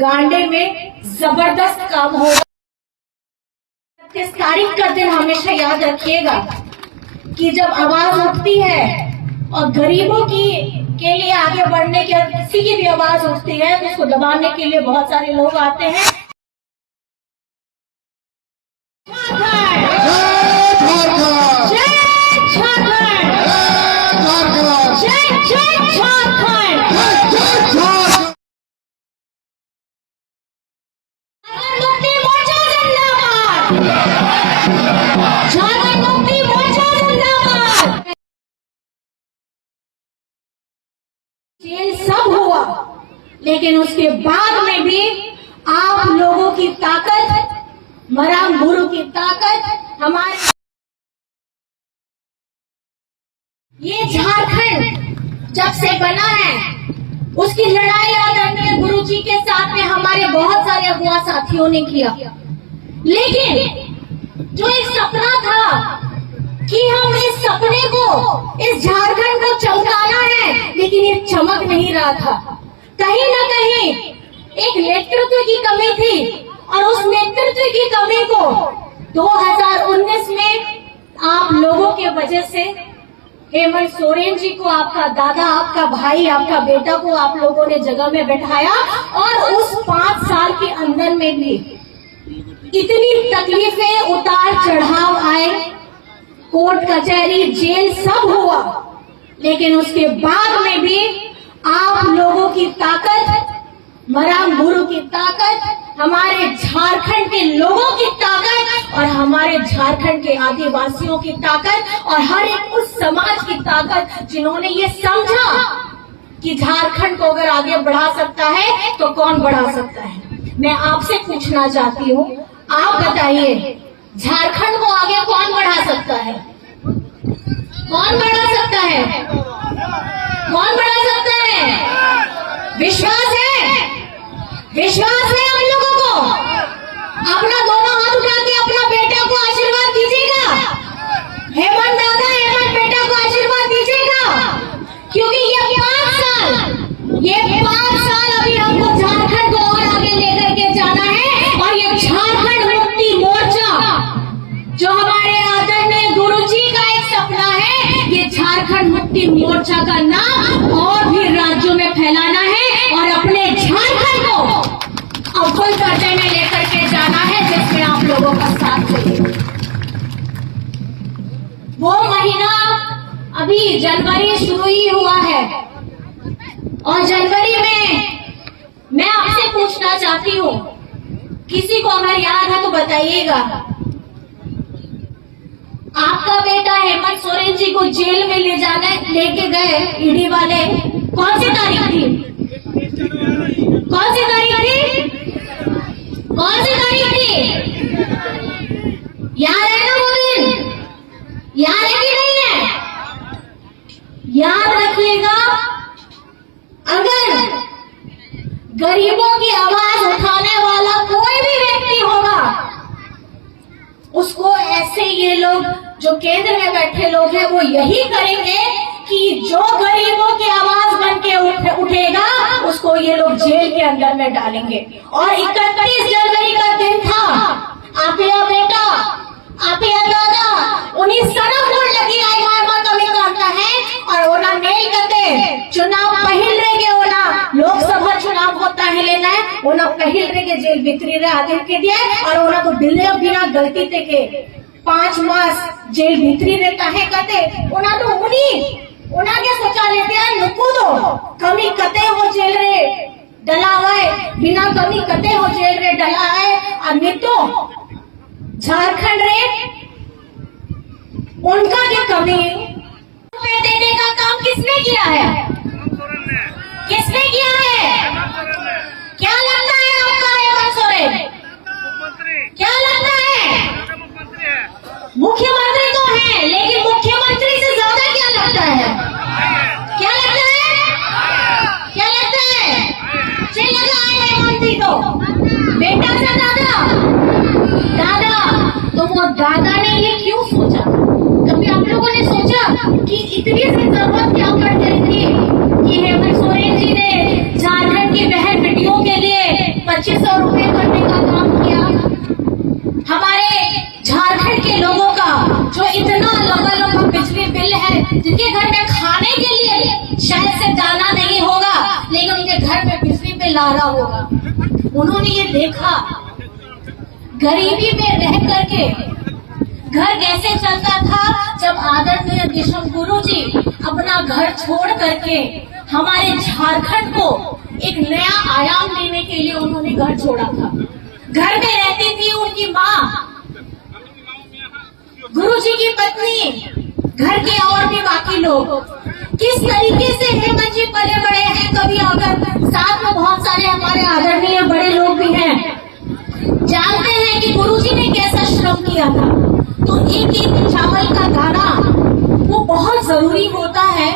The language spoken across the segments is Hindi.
गांडे में जबरदस्त काम होगा। 30 तारीख का दिन हमेशा याद रखिएगा कि जब आवाज उठती है और गरीबों की के लिए आगे बढ़ने की किसी की भी आवाज उठती है तो उसको दबाने के लिए बहुत सारे लोग आते हैं। जेल सब हुआ, लेकिन उसके बाद में भी आप लोगों की ताकत, मराम गुरु की ताकत, हमारे ये झारखंड जब से बना है उसकी लड़ाई आदरणीय गुरु जी के साथ में हमारे बहुत सारे अगुआ साथियों ने किया। लेकिन जो एक सपना था कि हम इस सपने को, इस झारखंड को चमकाना है, लेकिन ये चमक नहीं रहा था। कहीं ना कहीं एक नेतृत्व की कमी थी और उस नेतृत्व की कमी को 2019 में आप लोगों के वजह से हेमंत सोरेन जी को, आपका दादा, आपका भाई, आपका बेटा को आप लोगों ने जगह में बैठाया और उस 5 साल के अंदर में भी इतनी तकलीफें, उतार चढ़ाव आए, कोर्ट कचहरी जेल सब हुआ, लेकिन उसके बाद में भी आप लोगों की ताकत, मराम गुरु की ताकत, हमारे झारखंड के लोगों की ताकत और हमारे झारखंड के आदिवासियों की ताकत और हर एक उस समाज की ताकत जिन्होंने ये समझा कि झारखंड को अगर आगे बढ़ा सकता है तो कौन बढ़ा सकता है। मैं आपसे पूछना चाहती हूँ, आप बताइए झारखंड को आगे कौन बढ़ा सकता है? कौन बढ़ा सकता है? कौन बढ़ा सकता है? विश्वास है? विश्वास है आप लोगों को? अपना दोनों हाथ उठा के अपना बेटा को आशीर्वाद दीजिएगा। हेमंत दादा, हेमंत बेटा को आशीर्वाद दीजिएगा, क्योंकि ये 5 साल अभी हमको झारखंड को और आगे लेकर के जाना है। और ये झारखंड मुक्ति मोर्चा जो हमारे आदरणीय गुरु जी का एक सपना है, ये झारखंड मुक्ति मोर्चा का नाम और भी राज्यों में फैलाना है और अपने झारखंड को अव्वल दर्जे में लेकर के जाना है, जिसमें आप लोगों का साथ चाहिए। वो महीना अभी जनवरी शुरू ही हुआ है और जनवरी में मैं आपसे पूछना चाहती हूँ, किसी को अगर याद है तो बताइएगा, आपका बेटा हेमंत सोरेन जी को जेल में लेके गए ईडी वाले, कौन सी तारीख थी? कौन सी तारीख थी? कौन सी तारीख थी? याद है ना वो दिन? याद है कि नहीं है? याद रखिएगा, अगर गरीबों की आवाज उठाने वाला कोई भी व्यक्ति होगा, उसको ऐसे ये लोग जो केंद्र में बैठे लोग हैं वो यही करेंगे कि जो गरीबों की आवाज बन के उठेगा उसको ये लोग जेल के अंदर में डालेंगे। और 31 जनवरी का दिन था, आप या बेटा, आप या दादा, उन्हीं सड़क पर लगी आई मामा कमी करता है और ओना नहीं करते चुनाव पहिल रहे ओना लोकसभा चुनाव होता है लेना है, ओना पहिल रहे जेल भीतरी रहे आदि के दिया और ओना तो बिना गलती थे के 5 मास जेल भीतरी रहता है कहते, ओना तो उना के सोचा लेते हैं नुकू दो कमी कते हो जेल रे डला है, बिना कमी कते हो जेल रे डला है, और तो झारखंड रे उनका क्या कमी देने का काम किसने किया है? किसने किया है? क्या लगता है आपका हेमंत सोरेन? क्या लगता है? मुख्यमंत्री तो है, लेकिन मुख्यमंत्री से ज्यादा क्या लगता है? क्या लगता है? क्या लगता है? चल लगा है हेमंत तो बेटा से दादा, तो वो दादा ने ये क्यों सोचा? कभी आप लोगों ने सोचा कि इतनी सी जरूरत क्या पड़ गई थी कि हेमंत सोरेन जी ने झारखंड की बहन बेटियों के लिए जिनके घर में खाने के लिए शायद से दाना नहीं होगा, लेकिन उनके घर में बिजली पे लारा होगा। उन्होंने ये देखा गरीबी में रह करके घर कैसे चलता था, जब आदरणीय दिशम गुरु जी अपना घर छोड़ करके हमारे झारखंड को एक नया आयाम देने के लिए उन्होंने घर छोड़ा था। घर में रहती थी उनकी माँ, गुरु जी की पत्नी, घर के और भी बाकी लोग। किस तरीके से हेमंत जी पले बड़े हैं, कभी अगर साथ में बहुत सारे हमारे आदरणीय बड़े लोग भी हैं, जानते हैं कि गुरु जी ने कैसा श्रम किया था। तो एक एक चावल का दाना वो बहुत जरूरी होता है,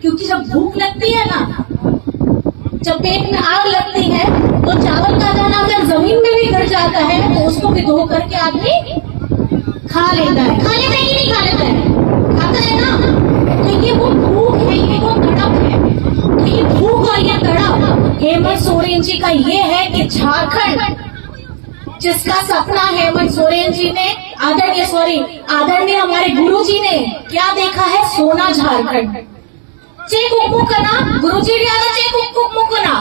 क्योंकि जब भूख लगती है ना, जब पेट में आग लगती है, तो चावल का दाना अगर जमीन में भी गिर जाता है तो उसको भिगो करके आदमी खा लेता है। खा लेता है कि नहीं खा लेता है? खाता है ना। तो ये वो भूख है, ये वो तड़प है। तो ये भूख और ये तड़प हेमंत सोरेन जी का ये है कि झारखंड जिसका सपना हेमंत सोरेन जी ने आदरणीय हमारे गुरु जी ने क्या देखा है, सोना झारखंड। चेक उमुकना गुरु जी चेक उमुकना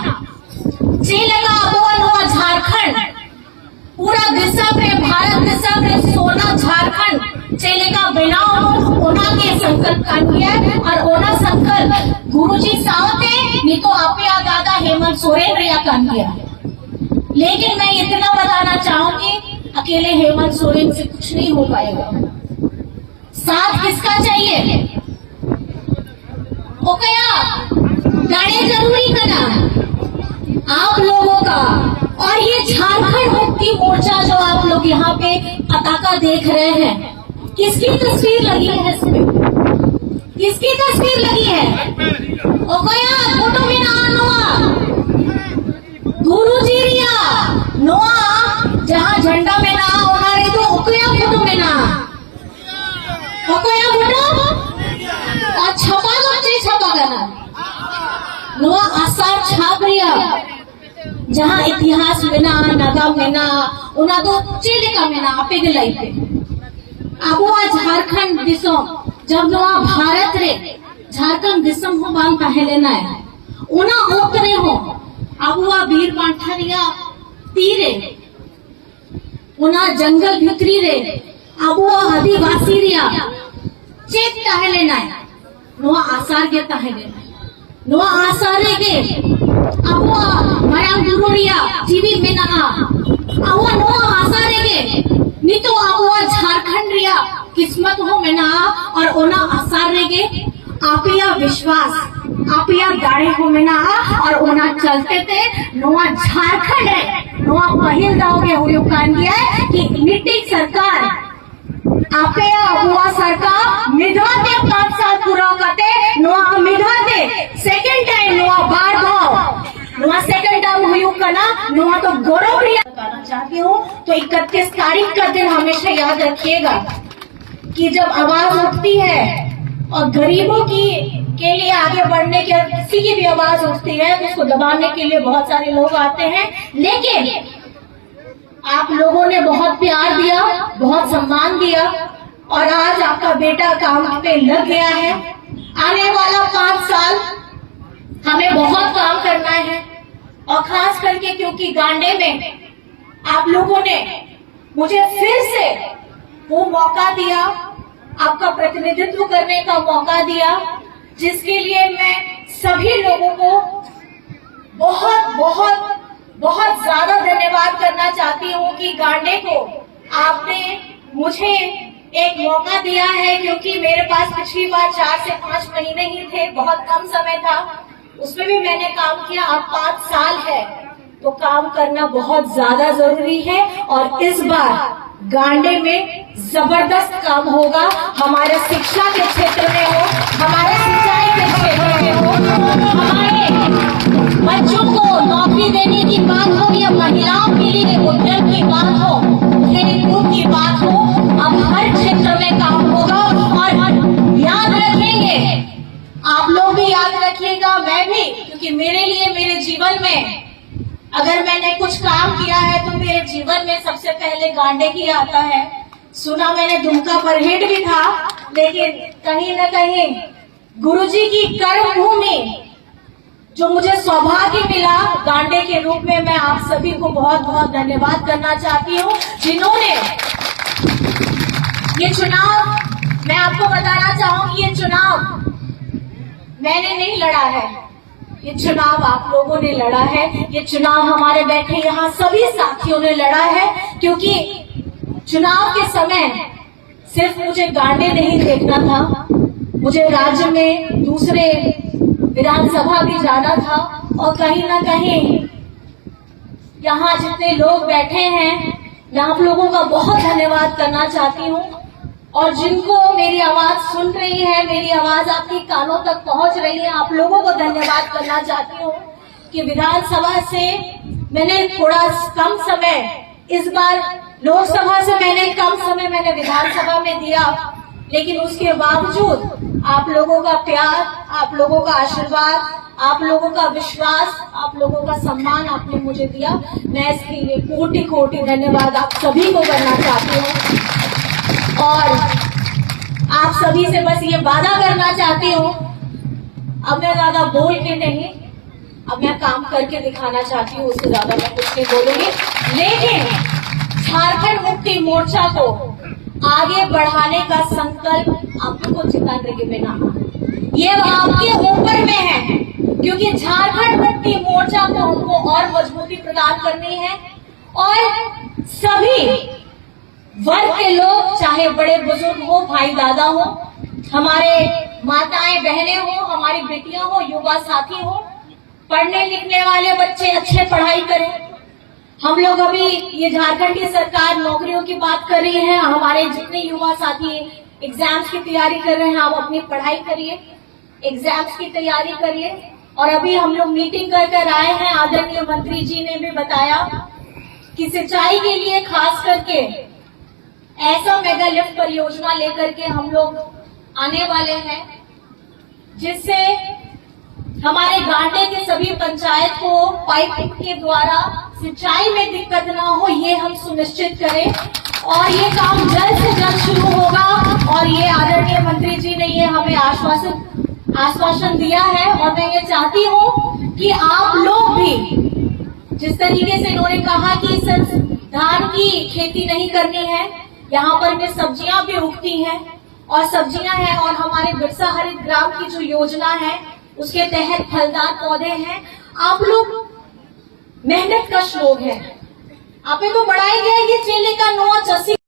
चे लगा बोल हुआ झारखंड, पूरा दिशा में भारत दिशा में सोना झारखंड चेले का बिना ओना के संकल्प कानिया और ओना संकल्प गुरुजी सावते नहीं तो आपे दादा हेमंत सोरेन रिया कानिया। लेकिन मैं इतना बताना चाहूंगी, अकेले हेमंत सोरेन से कुछ नहीं हो पाएगा। साथ किसका चाहिए? ओकया गाने जरूरी करना आप लोगों का। और ये झारखंड मुक्ति मोर्चा जो आप लोग यहाँ पे पताका देख रहे हैं, किसकी तस्वीर लगी है इसमें? किसकी तस्वीर लगी है? ओकया फोटो में ना नोआ गुरु जी रिया नोआ, जहाँ झंडा में ना होना रही तो ओकया फोटो में ना, ओकया फोटो और छपा बच्चे छपा करना नोआ आसार छाप रिया, जहाँ इतिहास में ना नागा में ना उना तो चेले का में ना आपे गलाई पे। अब वो झारखंड दिसम जब नवा भारत रे झारखंड दिसम हो बांग पहले ना है उना ओकरे हो। अब वो वीर बांठरिया तीरे उना जंगल भितरी रे, अब वो आदिवासी रिया चेक पहले ना है नवा आसार के पहले नवा आसार के अब वो माया गुरु रिया जीवी में ना अब वो नवा आसार के नहीं तो अब वो झारखंड रिया किस्मत हो में ना और ओना आसार रेगे आपिया विश्वास आपिया गाड़े हो में ना और ओना चलते थे नवा झारखंड है नवा पहिल दाओगे हुई कान गया है कि मिट्टी सरकार आपिया हुआ सरकार मिधाते 5 साल पूरा करते नवा मिधाते सेकंड टाइम नवा बार दो नवा सेकंड टाइम हुई करना नवा तो गौरव रिया बताना चाहती हूँ। तो 31 तारीख का दिन हमेशा याद रखिएगा कि जब आवाज उठती है और गरीबों की के लिए आगे बढ़ने के किसी की भी आवाज उठती है तो उसको दबाने के लिए बहुत सारे लोग आते हैं। लेकिन आप लोगों ने बहुत प्यार दिया, बहुत सम्मान दिया और आज आपका बेटा काम पे लग गया है। आने वाला 5 साल हमें बहुत काम करना है और खास करके क्योंकि गांडे में आप लोगों ने मुझे फिर से वो मौका दिया, आपका प्रतिनिधित्व करने का मौका दिया, जिसके लिए मैं सभी लोगों को बहुत बहुत बहुत ज्यादा धन्यवाद करना चाहती हूँ कि गांडे को आपने मुझे एक मौका दिया है। क्योंकि मेरे पास पिछली बार 4 से 5 महीने ही थे, बहुत कम समय था, उसमें भी मैंने काम किया। अब 5 साल है तो काम करना बहुत ज्यादा जरूरी है और इस बार गांडे में जबरदस्त काम होगा। हमारे शिक्षा के क्षेत्र में हो, हमारे सिंचाई के क्षेत्र में हो, हमारे बच्चों को नौकरी देने की बात हो या महिलाओं के लिए उद्यम की बात हो, खेल-कूद की बात हो, अब हर क्षेत्र में काम होगा। और याद रखेंगे, आप लोग भी याद रखिएगा, मैं भी, क्योंकि मेरे लिए मेरे जीवन में अगर मैंने कुछ काम किया है तो मेरे जीवन में सबसे पहले गांडे ही आता है। सुना मैंने दुमका पर हिट भी था, लेकिन कहीं न कहीं गुरुजी की कर्म भूमि जो मुझे सौभाग्य मिला गांडे के रूप में, मैं आप सभी को बहुत बहुत धन्यवाद करना चाहती हूँ, जिन्होंने ये चुनाव, मैं आपको बताना चाहूंगी, ये चुनाव मैंने नहीं लड़ा है, ये चुनाव आप लोगों ने लड़ा है, ये चुनाव हमारे बैठे यहाँ सभी साथियों ने लड़ा है। क्योंकि चुनाव के समय सिर्फ मुझे गांडे नहीं देखना था, मुझे राज्य में दूसरे विधानसभा भी जाना था, और कहीं ना कहीं यहाँ जितने लोग बैठे हैं, मैं आप लोगों का बहुत धन्यवाद करना चाहती हूँ। और जिनको मेरी आवाज सुन रही है, मेरी आवाज आपके कानों तक पहुंच रही है, आप लोगों को धन्यवाद करना चाहती हूँ कि विधानसभा से मैंने थोड़ा कम समय, इस बार लोकसभा से कम समय मैंने विधानसभा में दिया, लेकिन उसके बावजूद आप लोगों का प्यार, आप लोगों का आशीर्वाद, आप लोगों का विश्वास, आप लोगों का सम्मान आपने मुझे दिया। मैं इसके लिए कोटि कोटि धन्यवाद आप सभी को करना चाहती हूँ, और आप सभी से बस ये वादा करना चाहती हूँ, अब मैं ज्यादा बोल के नहीं, अब मैं काम करके दिखाना चाहती हूँ, उससे ज्यादा मैं कुछ नहीं बोलूंगी। लेकिन झारखंड मुक्ति मोर्चा को आगे बढ़ाने का संकल्प आपको जिताने के बिना, ये आपके ऊपर में है, क्योंकि झारखंड मुक्ति मोर्चा को हमको और मजबूती प्रदान करनी है, और सभी वर्ग के लोग, चाहे बड़े बुजुर्ग हो, भाई दादा हो, हमारे माताएं बहनें हो, हमारी बेटियां हो, युवा साथी हो, पढ़ने लिखने वाले बच्चे अच्छे पढ़ाई करें। हम लोग अभी ये झारखंड की सरकार नौकरियों की बात कर रही है, हमारे जितने युवा साथी एग्जाम्स की तैयारी कर रहे हैं, आप अपनी पढ़ाई करिए, एग्जाम्स की तैयारी करिए। और अभी हम लोग मीटिंग कर आए हैं, आदरणीय मंत्री जी ने भी बताया कि सिंचाई के लिए खास करके ऐसा मेगा लिफ्ट परियोजना लेकर के हम लोग आने वाले हैं, जिससे हमारे गांडे के सभी पंचायत को पाइप के द्वारा सिंचाई में दिक्कत ना हो, ये हम सुनिश्चित करें, और ये काम जल्द से जल्द शुरू होगा। और ये आदरणीय मंत्री जी ने ये हमें आश्वासन दिया है, और मैं ये चाहती हूँ कि आप लोग भी, जिस तरीके से इन्होंने कहा कि सिर्फ धान की खेती नहीं करनी है, यहाँ पर में सब्जियां भी उगती हैं, और सब्जियां हैं, और हमारे बिरसा हरित ग्राम की जो योजना है उसके तहत फलदार पौधे हैं। आप लोग मेहनत कश लोग हैं, आप तो बढ़ाई गया ये